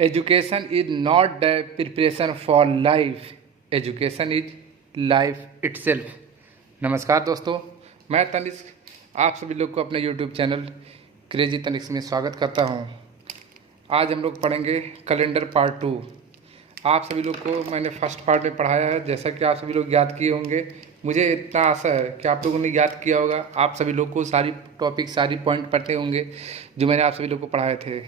Education is not the preparation for life, education is life itself. नमस्कार दोस्तों, मैं तनिष्क आप सभी लोग को अपने यूट्यूब चैनल क्रेजी तनिष्क में स्वागत करता हूं। आज हम लोग पढ़ेंगे कैलेंडर पार्ट 2। आप सभी लोग को मैंने फर्स्ट पार्ट में पढ़ाया है, जैसा कि आप सभी लोग याद किए होंगे। मुझे इतना आशा है कि आप लोगों ने याद किया होगा। आप सभी लोग को सारी टॉपिक सारी पॉइंट पढ़ते होंगे जो मैंने आप सभी लोग को पढ़ाए थे।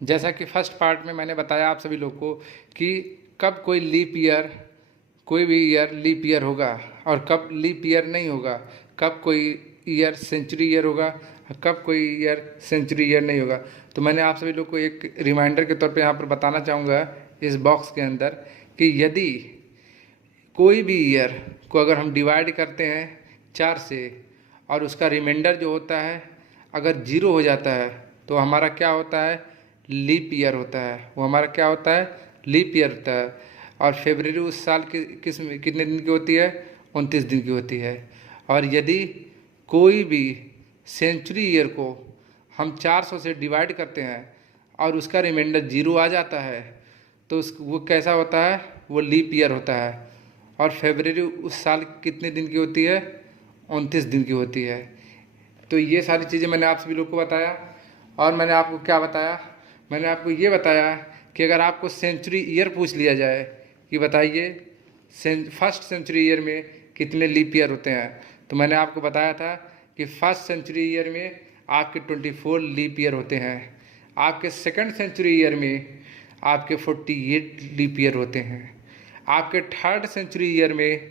जैसा कि फर्स्ट पार्ट में मैंने बताया आप सभी लोग को कि कब कोई लीप ईयर, कोई भी ईयर लीप ईयर होगा और कब लीप ईयर नहीं होगा, कब कोई ईयर सेंचुरी ईयर होगा, कब कोई ईयर सेंचुरी ईयर नहीं होगा। तो मैंने आप सभी लोग को एक रिमाइंडर के तौर पे यहाँ पर बताना चाहूँगा इस बॉक्स के अंदर कि यदि कोई भी ईयर को अगर हम डिवाइड करते हैं 4 से और उसका रिमाइंडर जो होता है अगर 0 हो जाता है तो हमारा क्या होता है, लीप ईयर होता है। वो हमारा क्या होता है, लीप ईयर होता है। और फरवरी उस साल की कितने दिन की होती है, 29 दिन की होती है। और यदि कोई भी सेंचुरी ईयर को हम 400 से डिवाइड करते हैं और उसका रिमाइंडर 0 आ जाता है तो वो कैसा होता है, वो लीप ईयर होता है। और फरवरी उस साल कितने दिन की होती है, 29 दिन की होती है। तो ये सारी चीज़ें मैंने आप सभी लोग को बताया। और मैंने आपको क्या बताया, मैंने आपको ये बताया कि अगर आपको सेंचुरी ईयर पूछ लिया जाए कि बताइए फर्स्ट सेंचुरी ईयर में कितने लीप ईयर होते हैं, तो मैंने आपको बताया था कि फर्स्ट सेंचुरी ईयर में आपके 24 लीप ईयर होते हैं। आपके सेकंड सेंचुरी ईयर में आपके 48 लीप ईयर होते हैं। आपके थर्ड सेंचुरी ईयर में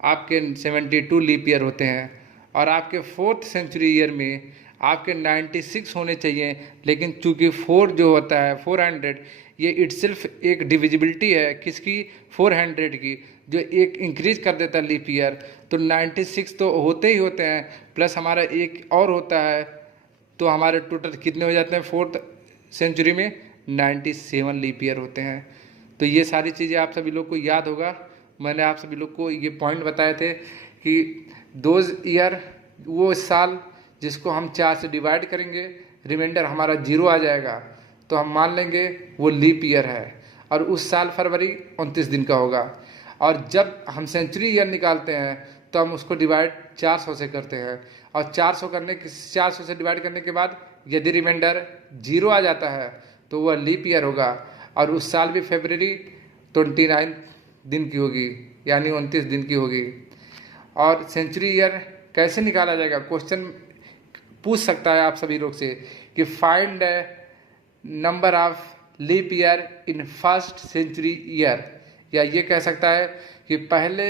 आपके 72 लीप ईयर होते हैं। और आपके फोर्थ सेंचुरी ईयर में आपके 96 होने चाहिए, लेकिन चूंकि 4 जो होता है 400, ये इटसेल्फ एक डिविजिबिलिटी है किसकी, 400 की, जो एक इंक्रीज कर देता है लीप ईयर। तो 96 तो होते ही होते हैं, प्लस हमारा एक और होता है, तो हमारे टोटल कितने हो जाते हैं फोर्थ सेंचुरी में, 97 लीप ईयर होते हैं। तो ये सारी चीज़ें आप सभी लोग को याद होगा। मैंने आप सभी लोग को ये पॉइंट बताए थे कि 2 ईयर, वो साल जिसको हम 4 से डिवाइड करेंगे, रिमाइंडर हमारा 0 आ जाएगा, तो हम मान लेंगे वो लीप ईयर है। और उस साल फरवरी 29 दिन का होगा। और जब हम सेंचुरी ईयर निकालते हैं तो हम उसको डिवाइड 400 से करते हैं। और 400 से डिवाइड करने के बाद यदि रिमाइंडर 0 आ जाता है तो वह लीप ईयर होगा। और उस साल भी फरवरी 29 दिन की होगी, यानी 29 दिन की होगी। और सेंचुरी ईयर कैसे निकाला जाएगा, क्वेश्चन पूछ सकता है आप सभी लोग से कि find number of leap year in first century year, या ये कह सकता है कि पहले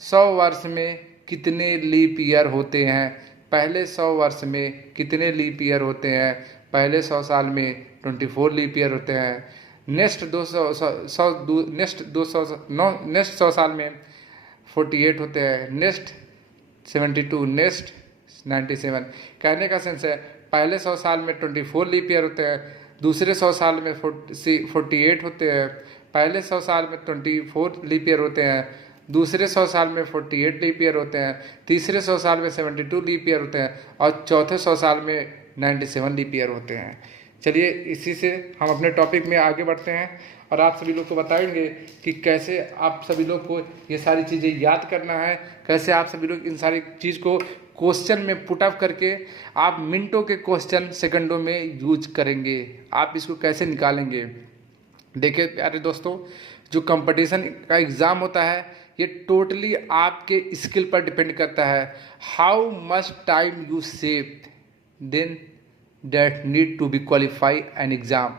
100 वर्ष में कितने लीप ईयर होते हैं, पहले 100 वर्ष में कितने लीप ईयर होते हैं। पहले 100 साल में 24 लीप ईयर होते हैं। नेक्स्ट 100 साल में 48 होते हैं। Next 72, next 97। कहने का सेंस है पहले 100 साल में 24 लीप ईयर होते हैं, दूसरे 100 साल में 48 होते हैं, पहले 100 साल में 24 लीप ईयर होते हैं, दूसरे 100 साल में 48 लीप ईयर होते हैं, तीसरे 100 साल में 72 लीप ईयर होते हैं और चौथे 100 साल में 97 लीप ईयर होते हैं। चलिए इसी से हम अपने टॉपिक में आगे बढ़ते हैं और आप सभी लोग को बताएंगे कि कैसे आप सभी लोग को ये सारी चीज़ें याद करना है, कैसे आप सभी लोग इन सारी चीज़ को क्वेश्चन में पुट अप करके आप मिनटों के क्वेश्चन सेकंडों में यूज करेंगे, आप इसको कैसे निकालेंगे। देखिए प्यारे दोस्तों, जो कंपटीशन का एग्ज़ाम होता है ये टोटली आपके स्किल पर डिपेंड करता है। How much time you save then that need to be qualify an exam.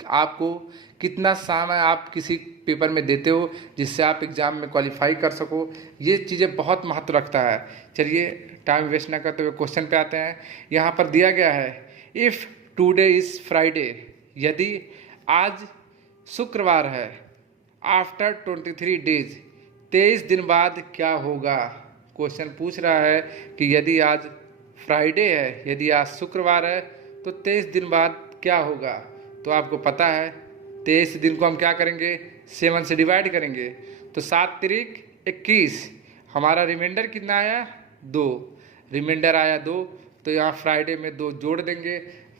आपको कितना समय आप किसी पेपर में देते हो जिससे आप एग्ज़ाम में क्वालिफाई कर सको, ये चीज़ें बहुत महत्व रखता है। चलिए टाइम वेस्ट ना करते हुए क्वेश्चन पे आते हैं। यहाँ पर दिया गया है इफ़ टुडे इज़ फ्राइडे, यदि आज शुक्रवार है, आफ्टर 23 डेज, 23 दिन बाद क्या होगा। क्वेश्चन पूछ रहा है कि यदि आज फ्राइडे है, यदि आज शुक्रवार है तो 23 दिन बाद क्या होगा। तो आपको पता है 23 दिन को हम क्या करेंगे, 7 से डिवाइड करेंगे। तो 7 तिरिक 21, हमारा रिमाइंडर कितना आया, 2, रिमाइंडर आया 2, तो यहाँ फ्राइडे में 2 जोड़ देंगे।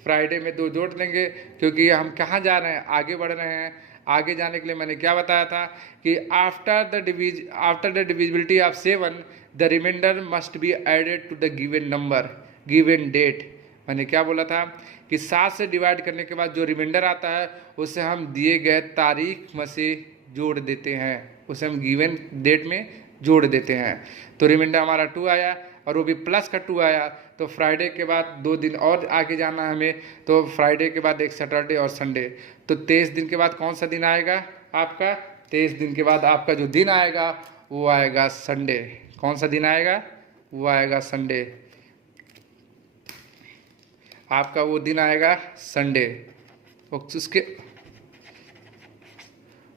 फ्राइडे में 2 जोड़ देंगे, क्योंकि हम कहाँ जा रहे हैं, आगे बढ़ रहे हैं। आगे जाने के लिए मैंने क्या बताया था कि after the divisibility of 7 the reminder must be added to the given number given date. मैंने क्या बोला था कि 7 से डिवाइड करने के बाद जो रिमाइंडर आता है उसे हम दिए गए तारीख में से जोड़ देते हैं, उसे हम गिवन डेट में जोड़ देते हैं। तो रिमाइंडर हमारा 2 आया और वो भी प्लस का 2 आया। तो फ्राइडे के बाद 2 दिन और आगे जाना है हमें, तो फ्राइडे के बाद एक सैटरडे और संडे। तो 23 दिन के बाद कौन सा दिन आएगा आपका? 23 दिन के बाद आपका जो दिन आएगा वो आएगा संडे। कौन सा दिन आएगा? वो आएगा संडे। आपका वो दिन आएगा संडे।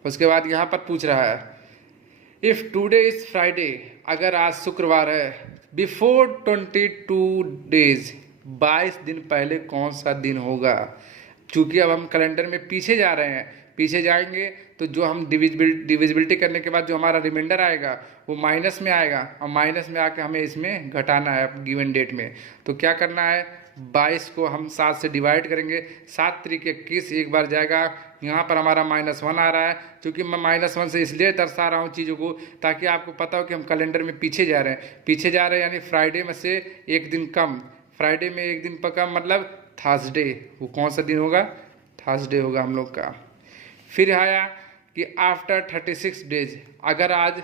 उसके बाद यहाँ पर पूछ रहा है इफ़ टुडे इज फ्राइडे, अगर आज शुक्रवार है, बिफोर 22 डेज, 22 दिन पहले कौन सा दिन होगा? चूंकि अब हम कैलेंडर में पीछे जा रहे हैं, पीछे जाएंगे तो जो हम डिविजिबिलिटी करने के बाद जो हमारा रिमाइंडर आएगा वो माइनस में आएगा, और माइनस में आके हमें इसमें घटाना है गिवन डेट में। तो क्या करना है, 22 को हम 7 से डिवाइड करेंगे, 7 3 21, एक बार जाएगा। यहाँ पर हमारा -1 आ रहा है, क्योंकि मैं -1 से इसलिए दर्शा रहा हूँ चीज़ों को ताकि आपको पता हो कि हम कैलेंडर में पीछे जा रहे हैं। पीछे जा रहे हैं यानी फ्राइडे में से एक दिन कम, फ्राइडे में एक दिन पर कम मतलब थर्सडे। वो कौन सा दिन होगा? थर्सडे होगा हम लोग का। फिर आया कि आफ्टर 36 डेज, अगर आज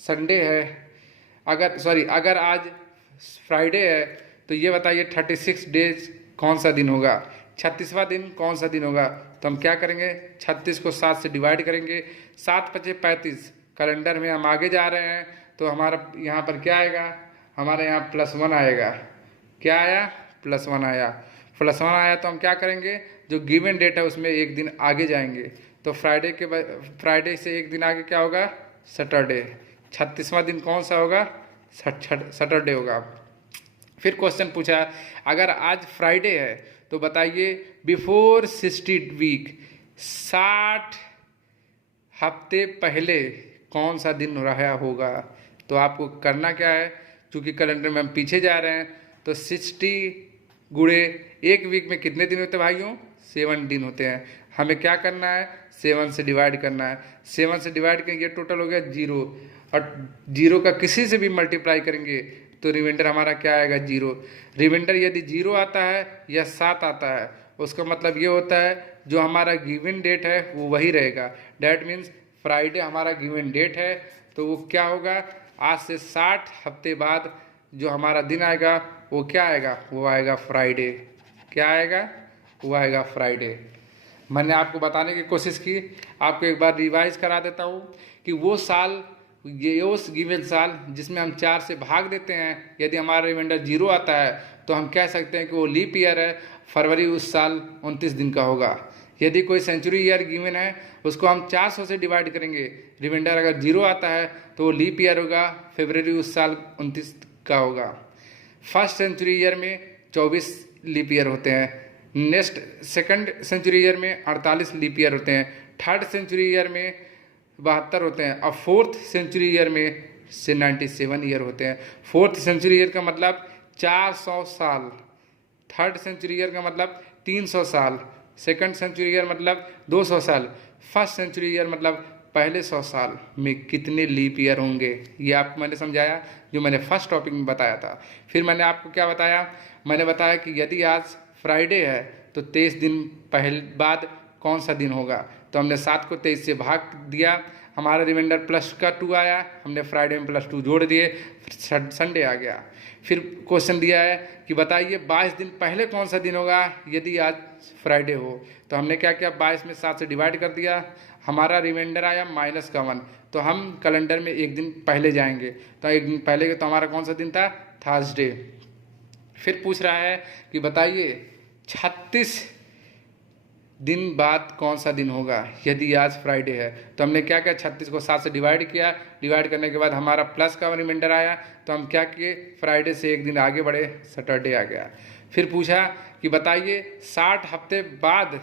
संडे है, अगर आज फ्राइडे है, तो ये बताइए 36 डेज कौन सा दिन होगा? 36वां दिन कौन सा दिन होगा? तो हम क्या करेंगे, 36 को 7 से डिवाइड करेंगे, 7 5 35, कैलेंडर में हम आगे जा रहे हैं तो हमारा यहाँ पर क्या आएगा, हमारे यहाँ +1 आएगा। क्या आया? +1 आया। +1 आया तो हम क्या करेंगे, जो गिवन डेट है उसमें एक दिन आगे जाएंगे। तो फ्राइडे से एक दिन आगे क्या होगा? सैटरडे। 36वां दिन कौन सा होगा? सैटरडे होगा। फिर क्वेश्चन पूछा अगर आज फ्राइडे है तो बताइए बिफोर 60 वीक, 60 हफ्ते पहले कौन सा दिन रहा होगा? तो आपको करना क्या है, क्योंकि कैलेंडर में हम पीछे जा रहे हैं, तो 60 गुणे एक वीक में कितने दिन होते हैं भाइयों? 7 दिन होते हैं। हमें क्या करना है, 7 से डिवाइड करना है। 7 से डिवाइड करेंगे, टोटल हो गया 0, और 0 का किसी से भी मल्टीप्लाई करेंगे तो रिमाइंडर हमारा क्या आएगा? 0। रिमाइंडर यदि 0 आता है या 7 आता है, उसका मतलब ये होता है जो हमारा गिवन डेट है वो वही रहेगा। डैट मीन्स फ्राइडे हमारा गिवन डेट है, तो वो क्या होगा, आज से 60 हफ्ते बाद जो हमारा दिन आएगा वो क्या आएगा? वो आएगा फ्राइडे। क्या आएगा? वो आएगा फ्राइडे। मैंने आपको बताने की कोशिश की, आपको एक बार रिवाइज करा देता हूँ कि वो साल, ये उस गिवन साल जिसमें हम 4 से भाग देते हैं, यदि हमारा रिमाइंडर 0 आता है तो हम कह सकते हैं कि वो लीप ईयर है। फरवरी उस साल 29 दिन का होगा। यदि कोई सेंचुरी ईयर गिवन है उसको हम 400 से डिवाइड करेंगे, रिमाइंडर अगर 0 आता है तो वो लीप ईयर होगा, फरवरी उस साल 29 का होगा। फर्स्ट सेंचुरी ईयर में 24 लीप ईयर होते हैं, नेक्स्ट सेकंड सेंचुरी ईयर में 48 लीप ईयर होते हैं, थर्ड सेंचुरी ईयर में 72 होते हैं, और फोर्थ सेंचुरी ईयर में से 97 ईयर होते हैं। फोर्थ सेंचुरी ईयर का मतलब 400 साल, थर्ड सेंचुरी ईयर का मतलब 300 साल, सेकंड सेंचुरी ईयर मतलब 200 साल, फर्स्ट सेंचुरी ईयर मतलब पहले 100 साल में कितने लीप ईयर होंगे, ये आपको मैंने समझाया जो मैंने फर्स्ट टॉपिक में बताया था। फिर मैंने आपको क्या बताया, मैंने बताया कि यदि आज फ्राइडे है तो 23 दिन पहले बाद कौन सा दिन होगा। तो हमने 7 को 23 से भाग दिया, हमारा रिमाइंडर +2 आया, हमने फ्राइडे में +2 जोड़ दिए, संडे आ गया। फिर क्वेश्चन दिया है कि बताइए 22 दिन पहले कौन सा दिन होगा यदि आज फ्राइडे हो। तो हमने क्या किया, 22 में 7 से डिवाइड कर दिया, हमारा रिमाइंडर आया -1, तो हम कैलेंडर में एक दिन पहले जाएंगे। तो एक दिन पहले तो हमारा कौन सा दिन था? थर्सडे। फिर पूछ रहा है कि बताइए 36 दिन बाद कौन सा दिन होगा यदि आज फ्राइडे है। तो हमने क्या किया, 36 को 7 से डिवाइड किया, डिवाइड करने के बाद हमारा प्लस का रिमाइंडर आया, तो हम क्या किए, फ्राइडे से एक दिन आगे बढ़े, सैटरडे आ गया। फिर पूछा कि बताइए 60 हफ्ते बाद,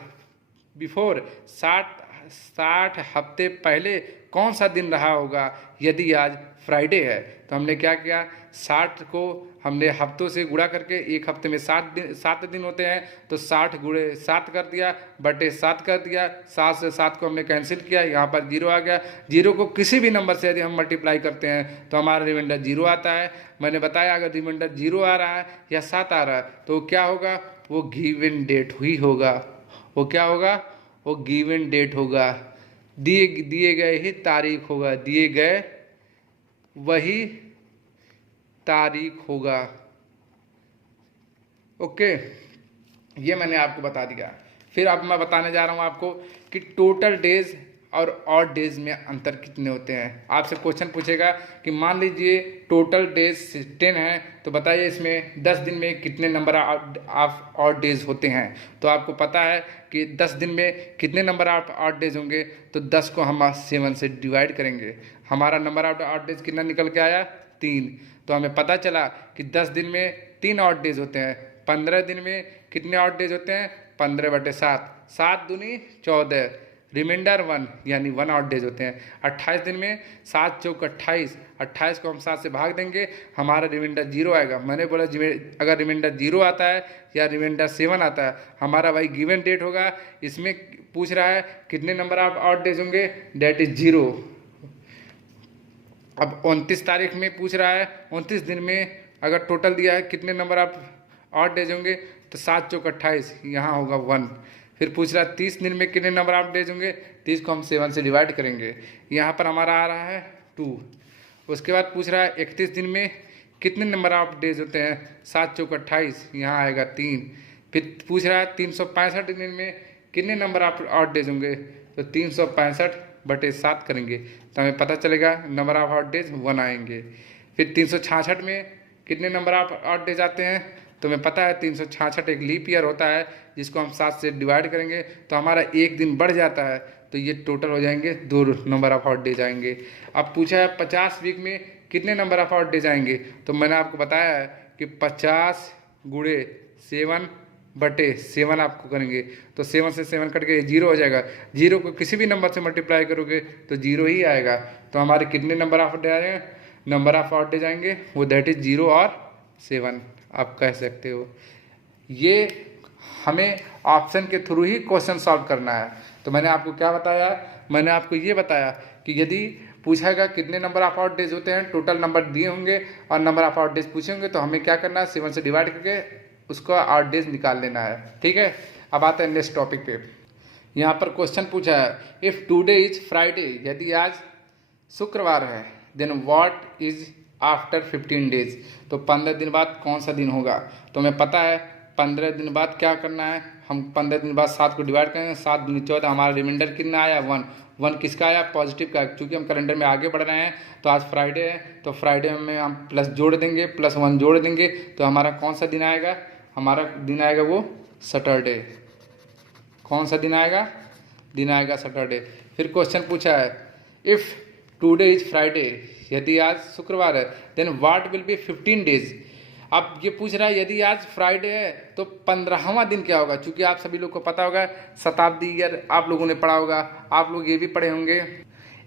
बिफोर 60 60 हफ्ते पहले कौन सा दिन रहा होगा यदि आज फ्राइडे है। तो हमने क्या किया, 60 को हमने हफ्तों से गुणा करके, एक हफ्ते में 7 दिन होते हैं, तो 60 गुणे 7 कर दिया, बटे 7 कर दिया। 7 से 7 को हमने कैंसिल किया, यहाँ पर 0 आ गया। 0 को किसी भी नंबर से यदि हम मल्टीप्लाई करते हैं तो हमारा रिमाइंडर 0 आता है। मैंने बताया अगर रिमाइंडर 0 आ रहा है या 7 आ रहा है तो क्या होगा, वो गिवन डेट ही होगा। वो क्या होगा, वो गिवन डेट होगा, दिए गए ही तारीख होगा, दिए गए वही तारीख होगा। ओके, ये मैंने आपको बता दिया। फिर अब मैं बताने जा रहा हूँ आपको कि टोटल डेज और ऑड डेज में अंतर कितने होते हैं। आपसे क्वेश्चन पूछेगा कि मान लीजिए टोटल डेज 10 है, तो बताइए इसमें 10 दिन में कितने नंबर ऑफ ऑड डेज होते हैं। तो आपको पता है कि 10 दिन में कितने नंबर ऑफ ऑड डेज होंगे, तो 10 को हम 7 से डिवाइड करेंगे। हमारा नंबर ऑफ ऑड डेज कितना निकल के आया, 3। तो हमें पता चला कि 10 दिन में 3 ऑड डेज होते हैं। 15 दिन में कितने ऑड डेज होते हैं, 15/7, 7 दूनी 14, रिमाइंडर 1 यानी 1 ऑड डेज होते हैं। 28 दिन में 7 चौक 28, 28 को हम 7 से भाग देंगे, हमारा रिमाइंडर 0 आएगा। मैंने बोला अगर रिमाइंडर 0 आता है या रिमाइंडर 7 आता है, हमारा भाई गिवन डेट होगा। इसमें पूछ रहा है कितने नंबर ऑफ ऑड डेज होंगे, डेट इज 0। अब 29 तारीख में पूछ रहा है, 29 दिन में अगर टोटल दिया है कितने नंबर ऑफ ऑड डेज होंगे, तो 7 चौक 28, यहाँ होगा 1। फिर पूछ रहा है 30 दिन में कितने नंबर ऑफ डेज होंगे, 30 को हम 7 से डिवाइड करेंगे, यहाँ पर हमारा आ रहा है 2। उसके बाद पूछ रहा है 31 दिन में कितने नंबर ऑफ डेज होते हैं, 7 चौक 28, यहाँ आएगा 3। फिर पूछ रहा है 365 दिन में कितने नंबर ऑफ ऑड डेज होंगे, तो 365/7 करेंगे, तो हमें पता चलेगा नंबर ऑफ ऑड डेज 1 आएंगे। फिर 366 में कितने नंबर ऑफ ऑड डेज आते हैं, तो हमें पता है 366 एक लीप ईयर होता है, जिसको हम 7 से डिवाइड करेंगे तो हमारा एक दिन बढ़ जाता है, तो ये टोटल हो जाएंगे 2 नंबर ऑफ ऑड डेज आएंगे। अब पूछा है 50 वीक में कितने नंबर ऑफ ऑड डेज आएंगे, तो मैंने आपको बताया है कि 50 गुणे 7/7 आपको करेंगे, तो 7 से 7 कट के 0 हो जाएगा। 0 को किसी भी नंबर से मल्टीप्लाई करोगे तो 0 ही आएगा। तो हमारे कितने नंबर ऑफ डेज आएंगे, नंबर ऑफ ऑड डेज आएंगे, वो दैट इज 0 और 7 आप कह सकते हो। ये हमें ऑप्शन के थ्रू ही क्वेश्चन सॉल्व करना है। तो मैंने आपको क्या बताया, मैंने आपको ये बताया कि यदि पूछेगा कितने नंबर ऑफ ऑड डेज होते हैं, टोटल नंबर दिए होंगे और नंबर ऑफ ऑड डेज पूछेंगे, तो हमें क्या करना है, 7 से डिवाइड करके उसको ऑड डेज निकाल लेना है। ठीक है, अब आते हैं नेक्स्ट टॉपिक पे। यहाँ पर क्वेश्चन पूछा है, इफ़ टुडे इज फ्राइडे, यदि आज शुक्रवार है, then what is after 15 days, तो 15 दिन बाद कौन सा दिन होगा। तो हमें पता है 15 दिन बाद क्या करना है, हम 15 दिन बाद 7 को डिवाइड करेंगे, 7 दूनी 14, हमारा रिमाइंडर कितना आया, 1 किसका आया, पॉजिटिव का। क्योंकि हम कैलेंडर में आगे बढ़ रहे हैं, तो आज फ्राइडे है, तो फ्राइडे में हम प्लस जोड़ देंगे, +1 जोड़ देंगे, तो हमारा कौन सा दिन आएगा, हमारा दिन आएगा वो सैटरडे। कौन सा दिन आएगा, दिन आएगा सैटरडे। फिर क्वेश्चन पूछा है, इफ़ टुडे इज फ्राइडे, यदि आज शुक्रवार है, then what will be 15 days. अब ये पूछ रहा है यदि आज फ्राइडे है तो 15वां दिन क्या होगा। चूंकि आप सभी लोग को पता होगा, शताब्दी ईयर आप लोगों ने पढ़ा होगा, आप लोग ये भी पढ़े होंगे,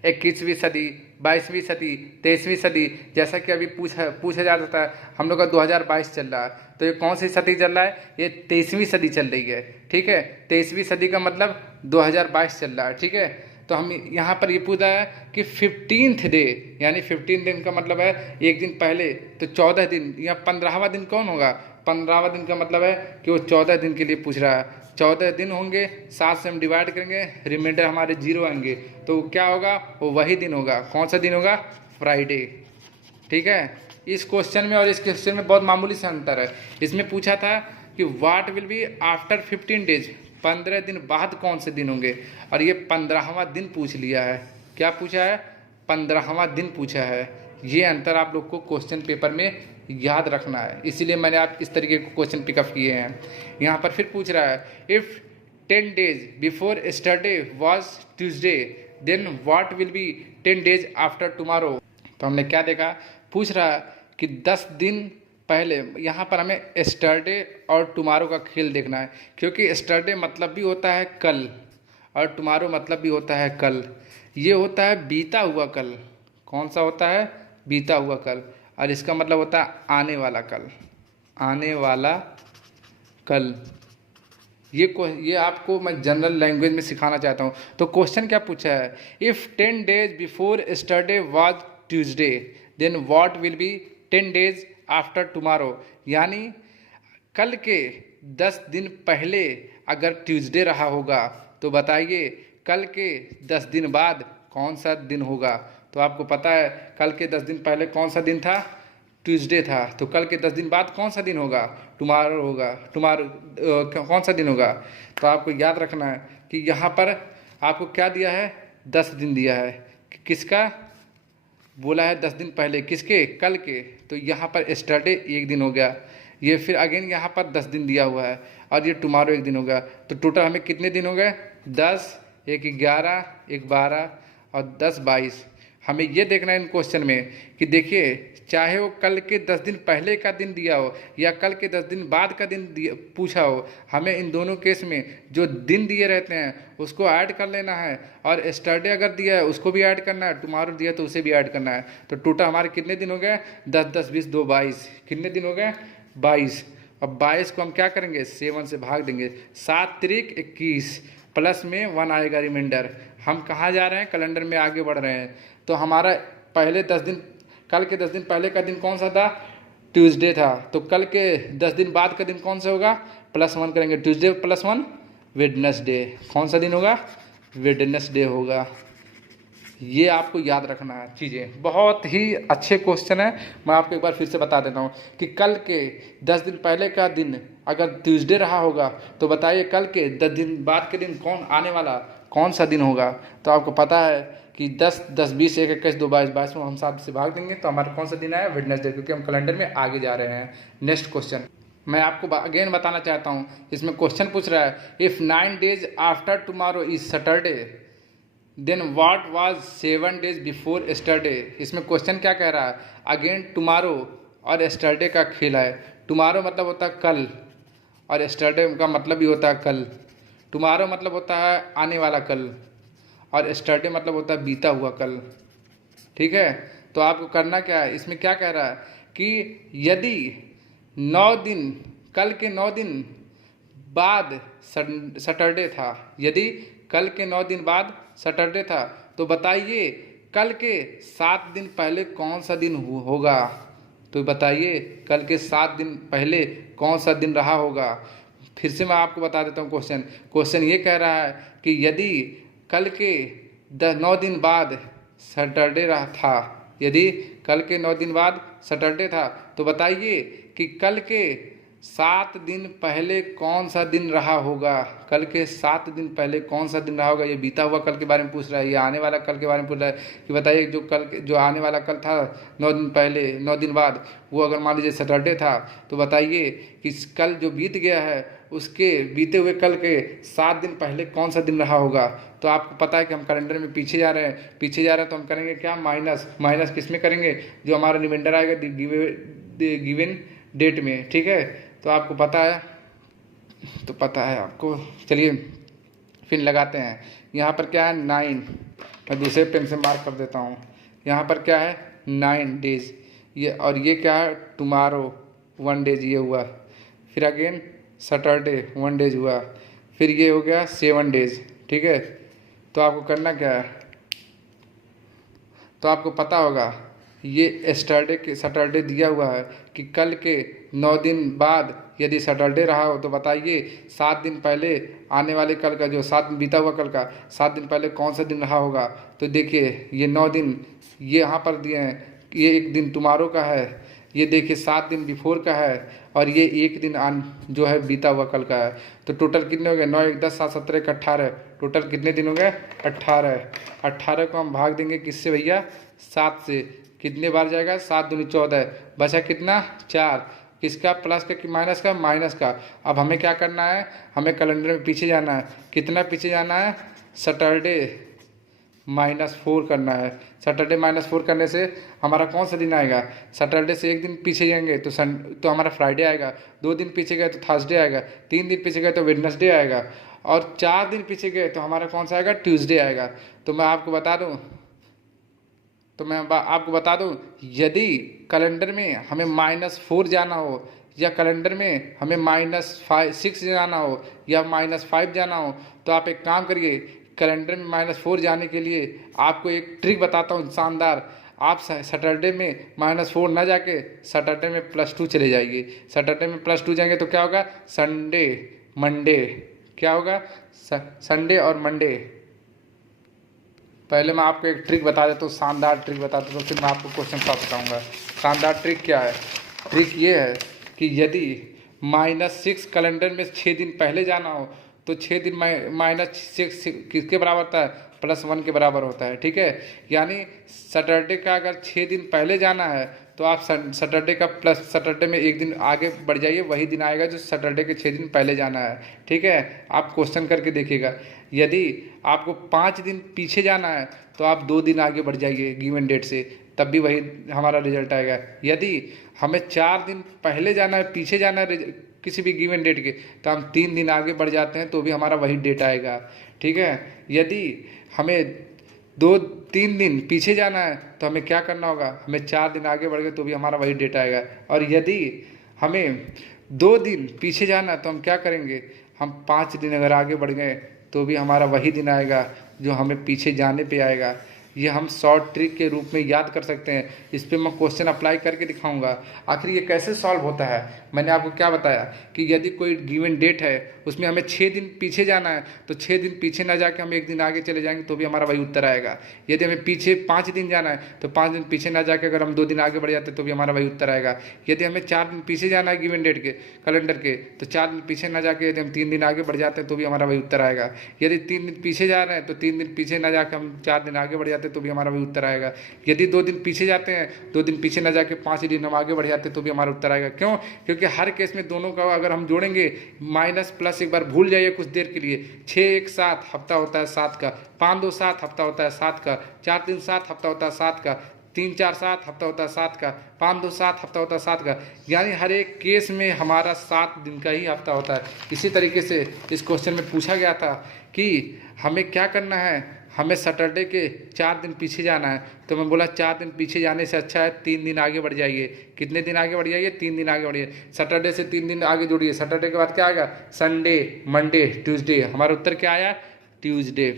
21वीं सदी, 22वीं सदी, 23वीं सदी, जैसा कि अभी पूछा जा रहा है, हम लोग का 2022 चल रहा है, तो ये कौन सी सदी चल रहा है, ये 23वीं सदी चल रही है। ठीक है, 23वीं सदी का मतलब 2022 चल रहा है। ठीक है, तो हम यहाँ पर ये पूछा है कि 15th डे, यानी 15 दिन का मतलब है एक दिन पहले, तो 14 दिन, या 15वां दिन कौन होगा, 15वां दिन का मतलब है कि वो 14 दिन के लिए पूछ रहा है। 14 दिन होंगे, 7 से हम डिवाइड करेंगे, रिमाइंडर हमारे 0 आएंगे, तो क्या होगा, वो वही दिन होगा। कौन सा दिन होगा, फ्राइडे। ठीक है, इस क्वेश्चन में और इस क्वेश्चन में बहुत मामूली से अंतर है। इसमें पूछा था कि what will be after 15 days, 15 दिन बाद कौन से दिन होंगे, और ये 15वां दिन पूछ लिया है। क्या पूछा है, 15वां दिन पूछा है। ये अंतर आप लोग को क्वेश्चन पेपर में याद रखना है, इसीलिए मैंने आप इस तरीके के क्वेश्चन पिकअप किए हैं। यहाँ पर फिर पूछ रहा है, if 10 days before yesterday was Tuesday, then what will be 10 days after tomorrow. तो हमने क्या देखा, पूछ रहा है कि 10 दिन पहले, यहाँ पर हमें यस्टरडे और टुमारो का खेल देखना है, क्योंकि यस्टरडे मतलब भी होता है कल, और टुमारो मतलब भी होता है कल। ये होता है बीता हुआ कल। कौन सा होता है? बीता हुआ कल। और इसका मतलब होता है आने वाला कल। आने वाला कल। ये आपको मैं जनरल लैंग्वेज में सिखाना चाहता हूँ। तो क्वेश्चन क्या पूछा है? If 10 days before yesterday was Tuesday then what will be 10 days after tomorrow. यानी कल के 10 दिन पहले अगर ट्यूसडे रहा होगा तो बताइए कल के 10 दिन बाद कौन सा दिन होगा। तो आपको पता है कल के 10 दिन पहले कौन सा दिन था? ट्यूसडे था। तो कल के 10 दिन बाद कौन सा दिन होगा? टुमारो होगा। टुमारो कौन सा दिन होगा? तो आपको याद रखना है कि यहाँ पर आपको क्या दिया है? 10 दिन दिया है। किसका बोला है? 10 दिन पहले। किसके? कल के। तो यहाँ पर यस्टरडे एक दिन हो गया। ये फिर अगेन यहाँ पर 10 दिन दिया हुआ है और ये टुमारो एक दिन हो गया। तो टोटल हमें कितने दिन हो गए? 10, एक 11, एक 12 और 10 22। हमें ये देखना है इन क्वेश्चन में कि देखिए चाहे वो कल के 10 दिन पहले का दिन दिया हो या कल के 10 दिन बाद का दिन पूछा हो, हमें इन दोनों केस में जो दिन दिए रहते हैं उसको ऐड कर लेना है। और यस्टरडे अगर दिया है उसको भी ऐड करना है, टुमारो दिया तो उसे भी ऐड करना है। तो टोटल हमारे कितने दिन हो गए? 10 10 20 2 22। कितने दिन हो गए? 22। अब 22 को हम क्या करेंगे? 7 से भाग देंगे। 7 त्रिक 21 प्लस में 1 आएगा रिमाइंडर। हम कहाँ जा रहे हैं? कैलेंडर में आगे बढ़ रहे हैं। तो हमारा पहले 10 दिन, कल के 10 दिन पहले का दिन कौन सा था? ट्यूसडे था। तो कल के 10 दिन बाद का दिन कौन सा होगा? +1 करेंगे। Tuesday +1 Wednesday. कौन सा दिन होगा? वेडनेसडे होगा। ये आपको याद रखना है चीज़ें। बहुत ही अच्छे क्वेश्चन है। मैं आपको एक बार फिर से बता देता हूँ कि कल के 10 दिन पहले का दिन अगर ट्यूसडे रहा होगा तो बताइए कल के 10 दिन बाद के दिन कौन आने वाला कौन सा दिन होगा। तो आपको पता है कि 10 10 20 1 21 2 22 22 में हम 7 से भाग देंगे तो हमारा कौन सा दिन आया? वेडनेसडे, क्योंकि हम कैलेंडर में आगे जा रहे हैं। नेक्स्ट क्वेश्चन मैं आपको अगेन बताना चाहता हूँ। इसमें क्वेश्चन पूछ रहा है if 9 days after tomorrow is Saturday then what was 7 days before yesterday. इसमें क्वेश्चन क्या कह रहा है? अगेन टुमारो और यस्टरडे का खेल है। टुमारो मतलब होता है कल और यस्टरडे का मतलब भी होता है कल। टुमारो मतलब होता है आने वाला कल और यस्टरडे मतलब होता है बीता हुआ कल। ठीक है, तो आपको करना क्या है? इसमें क्या कह रहा है कि यदि 9 दिन, कल के 9 दिन बाद सैटरडे था, यदि कल के 9 दिन बाद सैटरडे था तो बताइए कल के 7 दिन पहले कौन सा दिन होगा। तो बताइए कल के 7 दिन पहले कौन सा दिन रहा होगा। फिर से मैं आपको बता देता हूँ क्वेश्चन ये कह रहा है कि यदि कल के 9 दिन बाद सैटरडे रहा था, यदि कल के 9 दिन बाद सैटरडे था तो बताइए कि कल के 7 दिन पहले कौन सा दिन रहा होगा। कल के 7 दिन पहले कौन सा दिन रहा होगा। ये बीता हुआ कल के बारे में पूछ रहा है, ये आने वाला कल के बारे में पूछ रहा है कि बताइए जो आने वाला कल था 9 दिन पहले 9 दिन बाद, वो अगर मान लीजिए सैटरडे था तो बताइए कि कल जो बीत गया है उसके बीते हुए कल के 7 दिन पहले कौन सा दिन रहा होगा। तो आपको पता है कि हम कैलेंडर में पीछे जा रहे हैं तो हम करेंगे क्या? माइनस किस में करेंगे? जो हमारा रिमाइंडर आएगा गिवन डेट में। ठीक है, तो आपको पता है आपको। चलिए फिर लगाते हैं। यहाँ पर क्या है? 9। मैं दूसरे पेन से मार्क कर देता हूँ। यहाँ पर क्या है? 9 days। ये और ये क्या है? टुमारो 1 days ये हुआ। फिर अगेन सैटरडे 1 days हुआ। फिर ये हो गया 7 days। ठीक है, तो आपको करना क्या है? तो आपको पता होगा ये सैटरडे दिया हुआ है कि कल के 9 दिन बाद यदि सैटरडे रहा हो तो बताइए 7 दिन पहले आने वाले कल का, जो 7 बीता हुआ कल का 7 दिन पहले कौन सा दिन रहा होगा। तो देखिए ये 9 दिन ये यहाँ पर दिए हैं, ये एक दिन टुमारो का है, ये देखिए 7 दिन बिफोर का है और ये एक दिन जो है बीता हुआ कल का है। तो टोटल कितने हो गए? 9 1 10 7 17 1 18। टोटल कितने दिन हो गए? 18। 18 को हम भाग देंगे किससे भैया? 7 से। कितने बार जाएगा? 7 दूनी 14। बचा कितना? 4। किसका? प्लस का कि माइनस का? माइनस का। अब हमें क्या करना है? हमें कैलेंडर में पीछे जाना है। कितना पीछे जाना है? सैटरडे -4 करना है। सैटरडे -4 करने से हमारा कौन सा दिन आएगा? सैटरडे से एक दिन पीछे जाएंगे तो हमारा फ्राइडे आएगा। 2 दिन पीछे गए तो थर्सडे आएगा। 3 दिन पीछे गए तो वेडनेसडे आएगा। और 4 दिन पीछे गए तो हमारा कौन सा आएगा, ट्यूसडे आएगा। तो मैं आपको बता दूं यदि कैलेंडर में हमें -4 जाना हो या कैलेंडर में हमें -6 जाना हो या -5 जाना हो, तो आप एक काम करिए, कैलेंडर में -4 जाने के लिए आपको एक ट्रिक बताता हूँ शानदार। आप सैटरडे में -4 ना जाके सैटरडे में +2 चले जाइए। सैटरडे में +2 जाएंगे तो क्या होगा, संडे मंडे, क्या होगा, संडे और मंडे। पहले मैं आपको एक ट्रिक बता देता हूँ, शानदार ट्रिक बता देता हूँ, फिर मैं आपको क्वेश्चन सॉल्व बताऊँगा। शानदार ट्रिक क्या है, ट्रिक ये है कि यदि -6 कैलेंडर में 6 दिन पहले जाना हो तो 6 दिन -6 किसके बराबर होता है, +1 के बराबर होता है। ठीक है, यानी सैटरडे का अगर 6 दिन पहले जाना है तो आप सैटरडे में एक दिन आगे बढ़ जाइए, वही दिन आएगा जो सैटरडे के 6 दिन पहले जाना है। ठीक है, आप क्वेश्चन करके देखिएगा। यदि आपको 5 दिन पीछे जाना है तो आप 2 दिन आगे बढ़ जाइए गिवन डेट से, तब भी वही हमारा रिजल्ट आएगा। यदि हमें 4 दिन पहले जाना है, पीछे जाना है किसी भी गिवन डेट के, तो हम 3 दिन आगे बढ़ जाते हैं तो भी हमारा वही डेट आएगा। ठीक है, यदि हमें 2-3 दिन पीछे जाना है तो हमें क्या करना होगा, हमें 4 दिन आगे बढ़ गए तो भी हमारा वही डेट आएगा। और यदि हमें 2 दिन पीछे जाना है तो हम क्या करेंगे, हम 5 दिन अगर आगे बढ़ गए तो भी हमारा वही दिन आएगा जो हमें पीछे जाने पे आएगा। ये हम शॉर्ट ट्रिक के रूप में याद कर सकते हैं। इस पर मैं क्वेश्चन अप्लाई करके दिखाऊंगा। आखिर ये कैसे सॉल्व होता है, मैंने आपको क्या बताया कि यदि कोई गिवन डेट है उसमें हमें 6 दिन पीछे जाना है तो 6 दिन पीछे ना जाके हम 1 दिन आगे चले जाएंगे तो भी हमारा वही उत्तर आएगा। यदि हमें पीछे 5 दिन जाना है तो 5 दिन पीछे ना जाके अगर हम 2 दिन आगे बढ़ जाते तो भी हमारा वही उत्तर आएगा। यदि हमें 4 दिन पीछे जाना है गिवन डेट के कैलेंडर के, तो 4 दिन पीछे ना जाके यदि हम 3 दिन आगे बढ़ जाते हैं तो भी हमारा वही उत्तर आएगा। यदि 3 दिन पीछे जा रहे हैं तो 3 दिन पीछे ना जाकर हम 4 दिन आगे बढ़ जाते हैं तो भी हमारा वही उत्तर आएगा। यदि 2 दिन पीछे जाते हैं, 2 दिन पीछे ना जाके 5 दिन हम आगे बढ़ जाते हैं तो भी हमारा उत्तर आएगा। क्यों, क्योंकि हर केस में दोनों का अगर हम जोड़ेंगे माइनस प्लस एक बार भूल जाइए कुछ देर के लिए। 6 1 7 हफ्ता होता है 7 का, 5 2 7 हफ्ता होता है 7 का, 4 3 7 हफ्ता होता है 7 का, 3 4 7 हफ्ता होता है 7 का, 5 2 7 हफ्ता होता है 7 का। यानी हर एक केस में हमारा 7 दिन का ही हफ्ता होता है। इसी तरीके से इस क्वेश्चन में पूछा गया था कि हमें क्या करना है, हमें सैटरडे के 4 दिन पीछे जाना है। तो मैं बोला 4 दिन पीछे जाने से अच्छा है 3 दिन आगे बढ़ जाइए। कितने दिन आगे बढ़ जाइए, 3 दिन आगे बढ़िए। सैटरडे से 3 दिन आगे जोड़िए। सैटरडे के बाद क्या आएगा, संडे मंडे ट्यूसडे। हमारा उत्तर क्या आया, ट्यूसडे।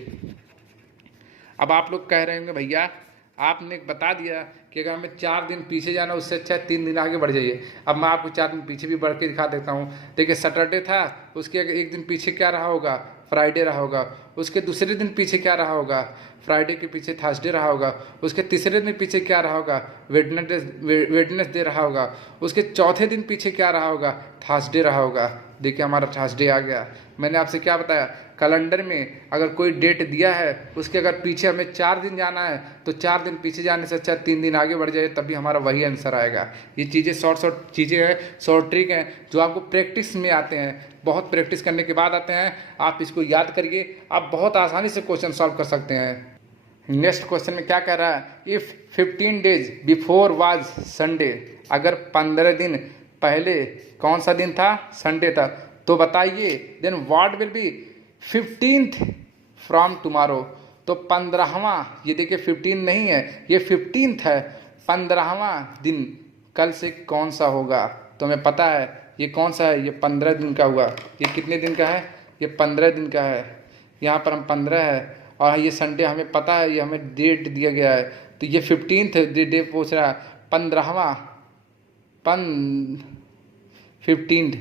अब आप लोग कह रहे होंगे भैया आपने बता दिया कि अगर हमें 4 दिन पीछे जाना उससे अच्छा है 3 दिन आगे बढ़ जाइए। अब मैं आपको 4 दिन पीछे भी बढ़ के दिखा देता हूँ। देखिए सैटरडे था, उसके अगर एक दिन पीछे क्या रहा होगा, फ्राइडे रहा होगा। उसके दूसरे दिन पीछे क्या रहा होगा, फ्राइडे के पीछे थर्सडे रहा होगा। उसके तीसरे दिन पीछे क्या रहा होगा, वेडनेसडे रहा होगा। उसके चौथे दिन पीछे क्या रहा होगा, थर्सडे रहा होगा। देखिए हमारा थर्सडे आ गया। मैंने आपसे क्या बताया, कैलेंडर में अगर कोई डेट दिया है उसके अगर पीछे हमें 4 दिन जाना है तो 4 दिन पीछे जाने से अच्छा 3 दिन आगे बढ़ जाए, तभी हमारा वही आंसर आएगा। ये चीज़ें शॉर्ट चीज़ें हैं, शॉर्ट ट्रिक हैं जो आपको प्रैक्टिस में आते हैं। बहुत प्रैक्टिस करने के बाद आते हैं। आप इसको याद करिए, आप बहुत आसानी से क्वेश्चन सॉल्व कर सकते हैं। नेक्स्ट क्वेश्चन में क्या कह रहा है, if 15 days before was Sunday, अगर 15 दिन पहले कौन सा दिन था, संडे था, तो बताइए then what will be 15th from tomorrow. तो 15वां, ये देखिए 15 नहीं है, ये 15th है। 15वां दिन कल से कौन सा होगा, तो हमें पता है ये कौन सा है, ये 15 दिन का हुआ। ये कितने दिन का है, ये 15 दिन का है। यहाँ पर हम 15 है और ये संडे हमें पता है, ये हमें डेट दिया गया है। तो ये 15th डे पूछ रहा है, 15वां 15,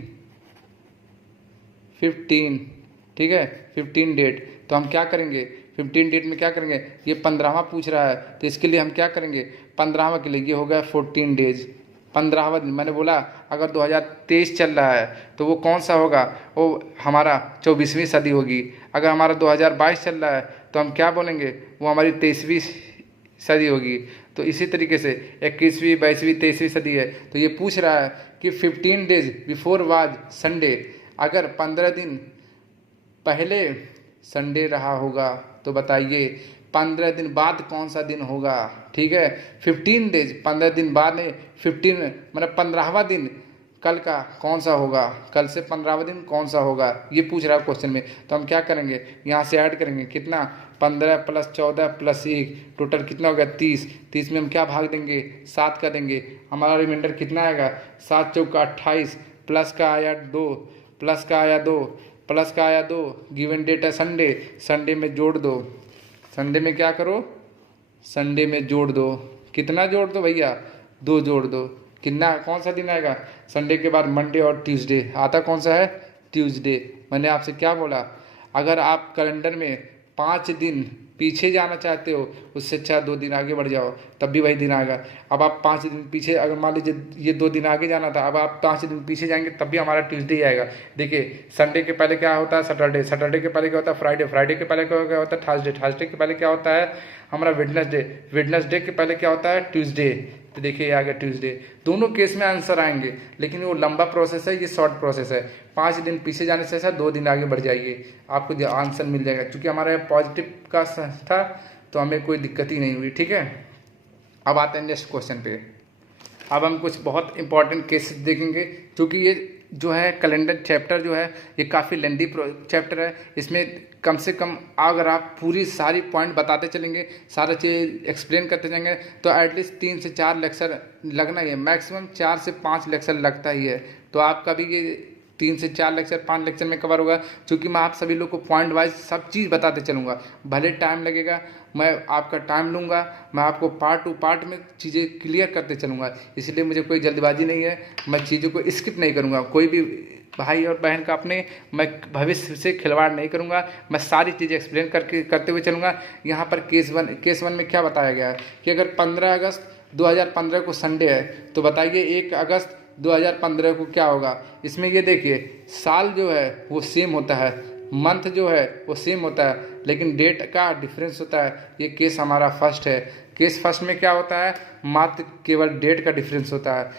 ठीक है, 15 डेट। तो हम क्या करेंगे, 15 डेट में क्या करेंगे, ये 15वां पूछ रहा है तो इसके लिए हम क्या करेंगे, 15वां के लिए ये हो गया 14 डेज। 15वां दिन, मैंने बोला अगर 2023 चल रहा है तो वो कौन सा होगा, वो हमारा 24वीं सदी होगी। अगर हमारा 2022 चल रहा है तो हम क्या बोलेंगे, वो हमारी 23वीं सदी होगी। तो इसी तरीके से 21वीं 22वीं 23वीं सदी है। तो ये पूछ रहा है कि 15 डेज बिफोर वाज संडे, अगर 15 दिन पहले संडे रहा होगा तो बताइए 15 दिन बाद कौन सा दिन होगा। ठीक है, 15 डेज 15 दिन बाद नहीं, 15 मतलब 15वां दिन कल का कौन सा होगा, कल से 15वां दिन कौन सा होगा, ये पूछ रहा है क्वेश्चन में। तो हम क्या करेंगे, यहाँ से ऐड करेंगे कितना, 15 + 14 + 1 टोटल कितना हो गया 30। 30 में हम क्या भाग देंगे, 7 का देंगे, हमारा रिमाइंडर कितना आएगा 7 चौका 28, प्लस का आया 2, प्लस का आया 2, प्लस का आया 2। गिवन डेट है संडे, संडे में जोड़ दो, संडे में क्या करो, संडे में जोड़ दो, कितना जोड़ दो भैया, 2 जोड़ दो। कितना कौन सा दिन आएगा, संडे के बाद मंडे और ट्यूसडे आता कौन सा है, ट्यूसडे। मैंने आपसे क्या बोला, अगर आप कैलेंडर में 5 दिन पीछे जाना चाहते हो, उससे अच्छा 2 दिन आगे बढ़ जाओ, तब भी वही दिन आएगा। अब आप 5 दिन पीछे, अगर मान लीजिए ये 2 दिन आगे जाना था, अब आप 5 दिन पीछे जाएंगे तब भी हमारा ट्यूसडे ही आएगा। देखिए संडे के पहले क्या होता है सैटरडे, सैटरडे के पहले क्या होता है फ्राइडे, फ्राइडे के पहले क्या होता है थर्सडे, थर्सडे के पहले क्या होता है हमारा वेडनेसडे, वेडनेसडे के पहले क्या होता है ट्यूसडे। तो देखिए ये आ गया ट्यूसडे। दोनों केस में आंसर आएंगे, लेकिन वो लंबा प्रोसेस है, ये शॉर्ट प्रोसेस है। 5 दिन पीछे जाने से ऐसा 2 दिन आगे बढ़ जाइए, आपको जो आंसर मिल जाएगा। क्योंकि हमारा पॉजिटिव का था तो हमें कोई दिक्कत ही नहीं हुई, ठीक है। अब आते हैं नेक्स्ट क्वेश्चन पे। अब हम कुछ बहुत इंपॉर्टेंट केसेस देखेंगे, क्योंकि ये जो है कैलेंडर चैप्टर जो है ये काफ़ी लेंदी चैप्टर है। इसमें कम से कम अगर आप पूरी सारी पॉइंट बताते चलेंगे, सारा चीज़ एक्सप्लेन करते जाएंगे, तो एटलीस्ट 3 से 4 लेक्चर लगना ही है, मैक्सिमम 4 से 5 लेक्चर लगता ही है। तो आपका भी ये 3 से 4 लेक्चर 5 लेक्चर में कवर होगा, क्योंकि मैं आप सभी लोग को पॉइंट वाइज सब चीज़ बताते चलूँगा। भले टाइम लगेगा, मैं आपका टाइम लूँगा, मैं आपको पार्ट टू पार्ट में चीज़ें क्लियर करते चलूँगा। इसलिए मुझे कोई जल्दबाजी नहीं है, मैं चीज़ों को स्किप नहीं करूँगा। कोई भी भाई और बहन का अपने मैं भविष्य से खिलवाड़ नहीं करूँगा, मैं सारी चीज़ें एक्सप्लेन करते हुए चलूँगा। यहाँ पर केस वन में क्या बताया गया है कि अगर 15 अगस्त 2015 को संडे है, तो बताइए 1 अगस्त 2015 को क्या होगा। इसमें ये देखिए साल जो है वो सेम होता है, मंथ जो है वो सेम होता है, लेकिन डेट का डिफरेंस होता है। ये केस हमारा फर्स्ट है। केस फर्स्ट में क्या होता है, मात्र केवल डेट का डिफरेंस होता है।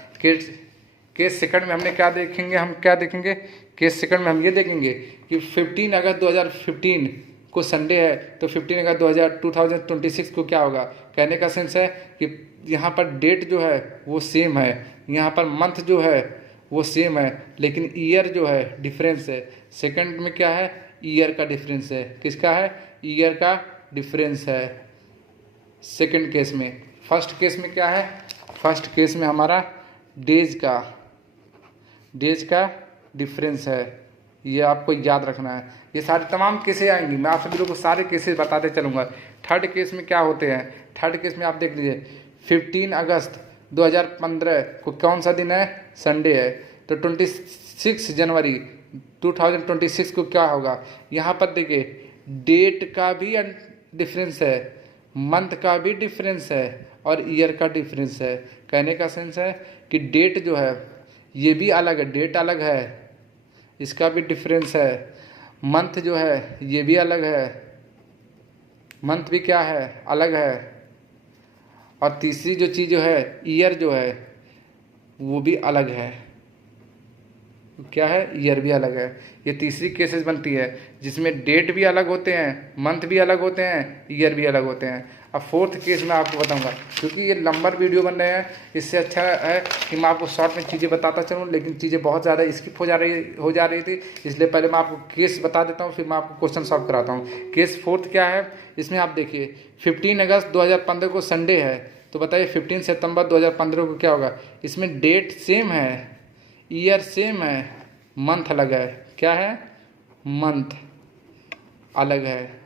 केस सेकंड में हमने क्या देखेंगे, हम क्या देखेंगे, केस सेकंड में हम ये देखेंगे कि 15 अगस्त 2015 को संडे है, तो 15 अगस्त 2026 को क्या होगा। कहने का सेंस है कि यहाँ पर डेट जो है वो सेम है, यहाँ पर मंथ जो है वो सेम है, लेकिन ईयर जो है डिफरेंस है। सेकंड में क्या है, ईयर का डिफरेंस है। किसका है, ईयर का डिफरेंस है सेकंड केस में। फर्स्ट केस में क्या है, फर्स्ट केस में हमारा डेज का डिफरेंस है। ये आपको याद रखना है। ये सारे तमाम केसेस आएंगी, मैं आप सभी लोगों को सारे केसेस बताते चलूँगा। थर्ड केस में क्या होते हैं, थर्ड केस में आप देख लीजिए 15 अगस्त 2015 को कौन सा दिन है, संडे है, तो 26 जनवरी 2026 को क्या होगा। यहाँ पर देखिए डेट का भी डिफरेंस है, मंथ का भी डिफरेंस है और ईयर का डिफरेंस है। कहने का सेंस है कि डेट जो है ये भी अलग है, डेट अलग है, इसका भी डिफरेंस है। मंथ जो है ये भी अलग है, मंथ भी क्या है, अलग है। और तीसरी जो चीज़ जो है, ईयर जो है वो भी अलग है। क्या है, ईयर भी अलग है। ये तीसरी केसेस बनती है जिसमें डेट भी अलग होते हैं, मंथ भी अलग होते हैं, ईयर भी अलग होते हैं। अब फोर्थ केस में आपको बताऊंगा, क्योंकि ये लंबर वीडियो बन रहे हैं, इससे अच्छा है कि मैं आपको शॉर्ट में चीज़ें बताता चलूँ, लेकिन चीज़ें बहुत ज़्यादा स्किप हो जा रही थी, इसलिए पहले मैं आपको केस बता देता हूँ, फिर मैं आपको क्वेश्चन सॉल्व कराता हूँ। केस फोर्थ क्या है, इसमें आप देखिए 15 अगस्त 2015 को संडे है, तो बताइए 15 सितंबर 2015 को क्या होगा। इसमें डेट सेम है, ईयर सेम है, मंथ अलग है। क्या है, मंथ अलग है।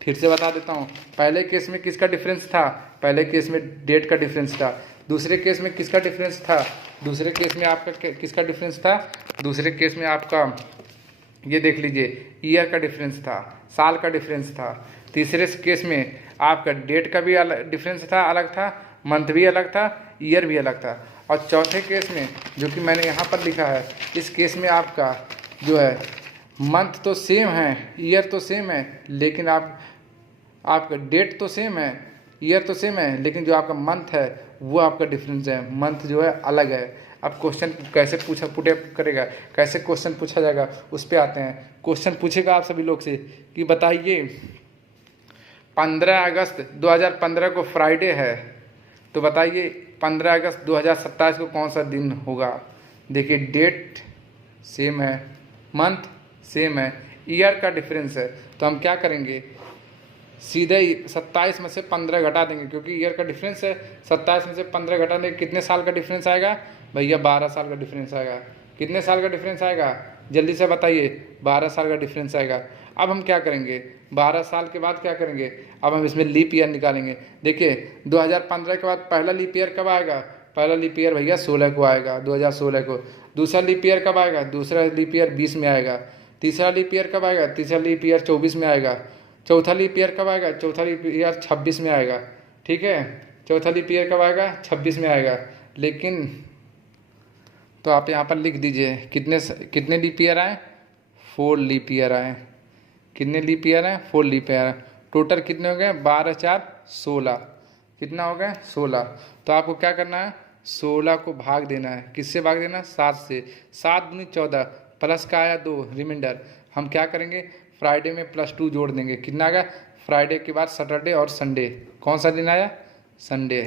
फिर से बता देता हूँ, पहले केस में किसका डिफरेंस था, पहले केस में डेट का डिफरेंस था। दूसरे केस में किसका डिफरेंस था, दूसरे केस में आपका किसका डिफरेंस था, दूसरे केस में आपका ये देख लीजिए ईयर का डिफरेंस था, साल का डिफरेंस था। तीसरे केस में आपका डेट का भी डिफरेंस था, अलग था, मंथ भी अलग था, ईयर भी अलग था। और चौथे केस में जो कि मैंने यहाँ पर लिखा है, इस केस में आपका जो है मंथ तो सेम है, ईयर तो सेम है, लेकिन आपका डेट तो सेम है, ईयर तो सेम है, लेकिन जो आपका मंथ है वो आपका डिफरेंस है, मंथ जो है अलग है। अब क्वेश्चन कैसे पुटअप करेगा, कैसे क्वेश्चन पूछा जाएगा, उस पर आते हैं। क्वेश्चन पूछेगा आप सभी लोग से कि बताइए 15 अगस्त 2015 को फ्राइडे है, तो बताइए 15 अगस्त 2027 को कौन सा दिन होगा। देखिए डेट सेम है, मंथ सेम है, ईयर का डिफरेंस है, तो हम क्या करेंगे, सीधे 27 में से 15 घटा देंगे, क्योंकि ईयर का डिफरेंस है। 27 में से 15 घटा देंगे, कितने साल का डिफरेंस आएगा भैया, 12 साल का डिफरेंस आएगा। कितने साल का डिफरेंस आएगा, जल्दी से बताइए, 12 साल का डिफरेंस आएगा। अब हम क्या करेंगे, 12 साल के बाद क्या करेंगे, अब हम इसमें लीप ईयर निकालेंगे। देखिए 2015 के बाद पहला लीप ईयर कब आएगा, पहला लीप ईयर भैया 16 को आएगा, 2016 को। दूसरा लीप ईयर कब आएगा, दूसरा लीप ईयर 20 में आएगा। तीसरा लीप ईयर कब आएगा, तीसरा लीप ईयर 24 में आएगा। चौथा लीप ईयर कब आएगा, चौथा लीप ईयर 26 में आएगा। ठीक है, चौथा लीप ईयर कब आएगा, 26 में आएगा। लेकिन तो आप यहाँ पर लिख दीजिए कितने लीप ईयर आए, 4 लीप ईयर आए। कितने लीप ईयर हैं, 4 लीप ईयर। टोटल कितने हो गए, 12 4 16। कितना हो गया, 16। तो आपको क्या करना है, 16 को भाग देना है, किससे भाग देना, 7 से। 7 दूनी 14, प्लस का आया 2 रिमाइंडर। हम क्या करेंगे, फ्राइडे में +2 जोड़ देंगे। कितना आ गया, फ्राइडे के बाद सैटरडे और संडे, कौन सा दिन आया, संडे।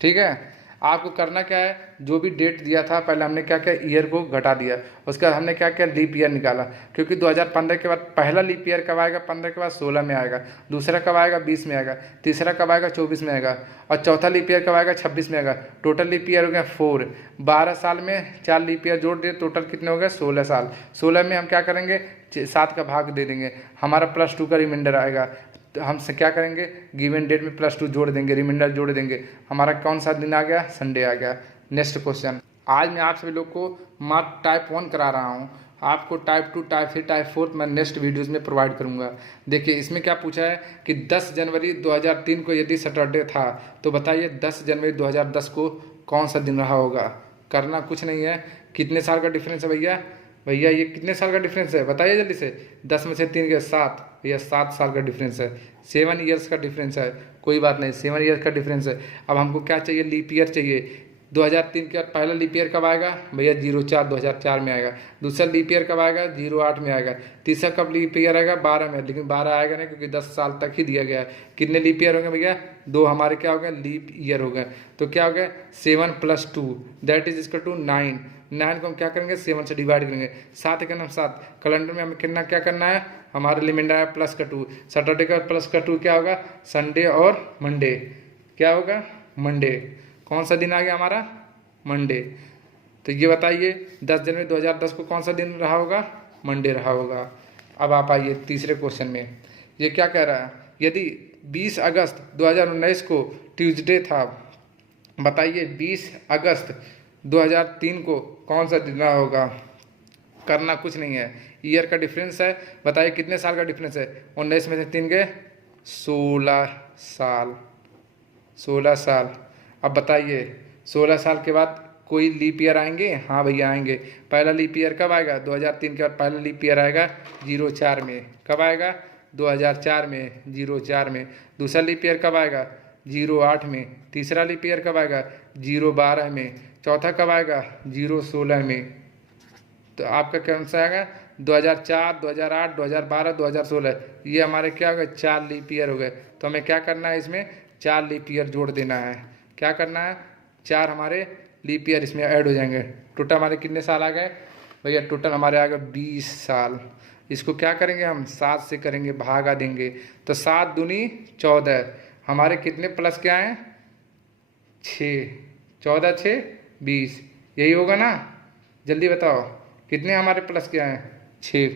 ठीक है, आपको करना क्या है, जो भी डेट दिया था पहले हमने क्या किया, ईयर को घटा दिया, उसके बाद हमने क्या किया, लीप ईयर निकाला। क्योंकि 2015 के बाद पहला लीप ईयर कब आएगा, 15 के बाद 16 में आएगा। दूसरा कब आएगा, 20 में आएगा। तीसरा कब आएगा, 24 में आएगा। और चौथा लीप ईयर कब आएगा, 26 में आएगा। टोटल लीप ईयर हो गया 4। 12 साल में 4 लीप ईयर जोड़ दिए, टोटल कितने हो गए, 16 साल। 16 में हम क्या करेंगे, 7 का भाग दे देंगे, हमारा +2 का रिमाइंडर आएगा। तो हम से क्या करेंगे, गिवन डेट में +2 जोड़ देंगे, रिमाइंडर जोड़ देंगे, हमारा कौन सा दिन आ गया, संडे आ गया। नेक्स्ट क्वेश्चन, आज मैं आप सभी लोग को मात्र टाइप 1 करा रहा हूँ, आपको टाइप 2 टाइप 3 टाइप 4 मैं नेक्स्ट वीडियोज़ में प्रोवाइड करूँगा। देखिए इसमें क्या पूछा है कि 10 जनवरी 2003 को यदि सैटरडे था तो बताइए 10 जनवरी 2010 को कौन सा दिन रहा होगा। करना कुछ नहीं है, कितने साल का डिफरेंस है भैया, भैया ये कितने साल का डिफरेंस है बताइए जल्दी से, 10 में से 3 के 7, भैया 7 साल का डिफरेंस है। 7 ईयर्स का डिफरेंस है, कोई बात नहीं, 7 ईयर्स का डिफरेंस है। अब हमको क्या चाहिए, लीप ईयर चाहिए। 2003 के बाद पहला लीप ईयर कब आएगा भैया, 04 2004 में आएगा। दूसरा लीप ईयर कब आएगा, 08 में आएगा। तीसरा कब लीप ईयर आएगा, 12 में, लेकिन 12 आएगा नहीं क्योंकि 10 साल तक ही दिया गया है। कितने लीप ईयर हो गए भैया, 2 हमारे क्या हो गए, लीप ईयर हो गए। तो क्या हो गया, 7 + 2 दैट इज इक्वल टू 9। 9 को हम क्या करेंगे, 7 से डिवाइड करेंगे। 7 के नाम 7, कैलेंडर में हमें कितना क्या करना है, हमारा रिमाइंडर है +2। सैटरडे का +2 क्या होगा, संडे और मंडे। क्या होगा, मंडे। कौन सा दिन आ गया हमारा, मंडे। तो ये बताइए 10 जनवरी 2010 को कौन सा दिन रहा होगा, मंडे रहा होगा। अब आप आइए तीसरे क्वेश्चन में, ये क्या कह रहा है, यदि 20 अगस्त 2019 को ट्यूसडे था, बताइए 20 अगस्त 2003 को कौन सा दिन रहा होगा। करना कुछ नहीं है, ईयर का डिफरेंस है, बताइए कितने साल का डिफरेंस है, 19 में से 3 के 16 साल, 16 साल। अब बताइए 16 साल के बाद कोई लीप ईयर आएंगे, हाँ भैया आएंगे। पहला लीप ईयर कब आएगा, 2003 के बाद पहला लीप ईयर आएगा 04 में, कब आएगा, 2004 में, 04 में। दूसरा लीप ईयर कब आएगा, 08 में। तीसरा लीप ईयर कब आएगा, 012 में। चौथा कब आएगा, 016 में। तो आपका कौन सा आएगा, 2004 2008 2012 2016, ये हमारे क्या हो गए, 4 लीप ईयर हो गए। तो हमें क्या करना है, इसमें 4 लीप ईयर जोड़ देना है। क्या करना है, 4 हमारे लीप ईयर इसमें ऐड हो जाएंगे। टोटल हमारे कितने साल आ गए भैया, टोटल हमारे आ गए 20 साल। इसको क्या करेंगे हम, 7 से करेंगे, भागा देंगे। तो 7 दूनी 14, हमारे कितने प्लस क्या हैं, 6, 14 6 20, यही होगा ना, जल्दी बताओ कितने हमारे प्लस क्या हैं, 6।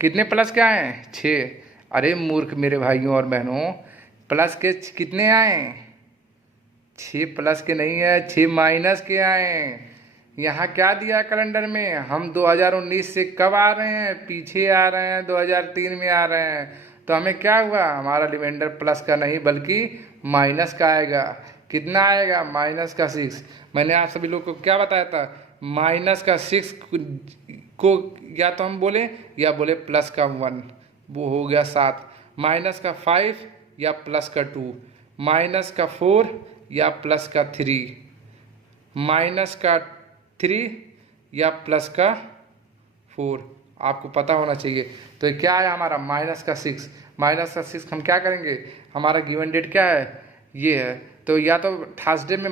कितने प्लस क्या हैं, 6। अरे मूर्ख मेरे भाइयों और बहनों, प्लस के कितने आए, 6 प्लस के नहीं है, 6 माइनस के आए। यहाँ क्या दिया है कैलेंडर में, हम 2019 से कब आ रहे हैं, पीछे आ रहे हैं, 2003 में आ रहे हैं। तो हमें क्या हुआ, हमारा रिमाइंडर प्लस का नहीं बल्कि माइनस का आएगा। कितना आएगा, -6। मैंने आप सभी लोग को क्या बताया था, -6 को या तो हम बोले या बोले +1, वो हो गया 7। -5 या +2, -4 या +3, -3 या +4, आपको पता होना चाहिए। तो क्या है हमारा, -6। -6 हम क्या करेंगे, हमारा गिवन डेट क्या है, ये है। तो या तो थर्सडे में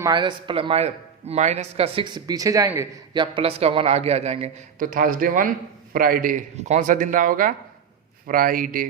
माइनस का 6 पीछे जाएंगे या प्लस का 1 आगे आ जाएंगे। तो थर्सडे 1 फ्राइडे कौन सा दिन रहा होगा? फ्राइडे।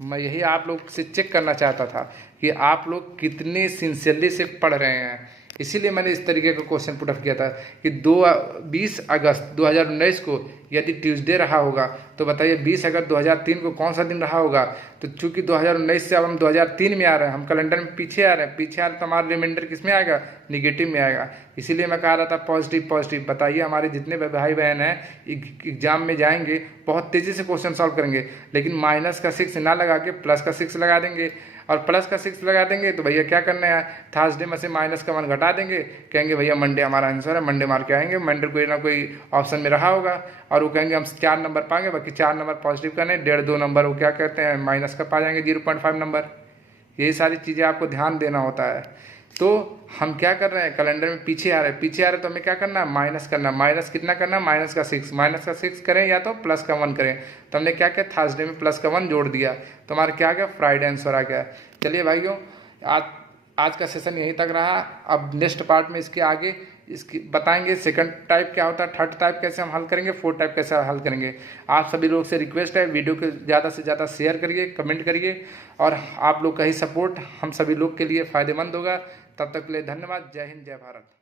मैं यही आप लोग से चेक करना चाहता था कि आप लोग कितने सिंसियरली से पढ़ रहे हैं, इसीलिए मैंने इस तरीके का क्वेश्चन पुट अप किया था कि 20 अगस्त 2019 को यदि ट्यूसडे रहा होगा तो बताइए 20 अगस्त 2003 को कौन सा दिन रहा होगा। तो चूंकि 2019 से अब हम 2003 में आ रहे हैं, हम कैलेंडर में पीछे आ रहे हैं, पीछे आ रहे तो हमारा रिमाइंडर किस में आएगा? निगेटिव में आएगा। इसीलिए मैं कह रहा था पॉजिटिव पॉजिटिव। बताइए हमारे जितने भाई बहन हैं एग्जाम में जाएंगे बहुत तेज़ी से क्वेश्चन सॉल्व करेंगे, लेकिन माइनस का 6 ना लगा के प्लस का 6 लगा देंगे, और प्लस का 6 लगा देंगे तो भैया क्या करना है, थर्सडे में से माइनस का 1 घटा देंगे, कहेंगे भैया मंडे हमारा आंसर है, मंडे मार के आएंगे। मंडे कोई ना कोई ऑप्शन में रहा होगा और वो कहेंगे हम 4 नंबर पाएंगे, बाकी 4 नंबर पॉजिटिव करने, 1.5-2 नंबर वो क्या कहते हैं माइनस का पा जाएंगे, 0.5 नंबर। यही सारी चीज़ें आपको ध्यान देना होता है। तो हम क्या कर रहे हैं, कैलेंडर में पीछे आ रहे हैं तो हमें क्या करना है, माइनस करना है। माइनस कितना करना है? माइनस का 6 करें या तो प्लस का 1 करें। तो हमने क्या किया, थर्सडे में प्लस का 1 जोड़ दिया तो हमारा क्या आ गया, फ्राइडे आंसर आ गया। चलिए भाइयों, आज का सेशन यहीं तक रहा। अब नेक्स्ट पार्ट में इसके आगे इसकी बताएंगे सेकंड टाइप क्या होता है, थर्ड टाइप कैसे हम हल करेंगे, फोर्थ टाइप कैसे हल करेंगे। आप सभी लोग से रिक्वेस्ट है वीडियो को ज़्यादा से ज़्यादा शेयर करिए, कमेंट करिए, और आप लोग का ही सपोर्ट हम सभी लोग के लिए फ़ायदेमंद होगा। तब तक के लिए धन्यवाद। जय हिंद, जय भारत।